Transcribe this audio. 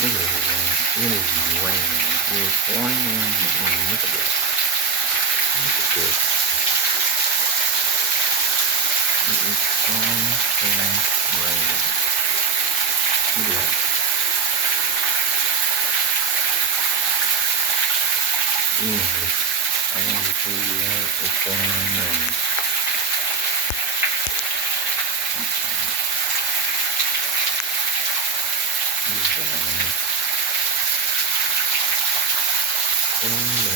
Look at it, man. It is raining. It is pouring down rain. Look at this. Look at this. It is pouring down rain. Look at that. Anyways, I wanted to show you that it's pouring down rain. Look at that, man. Pouring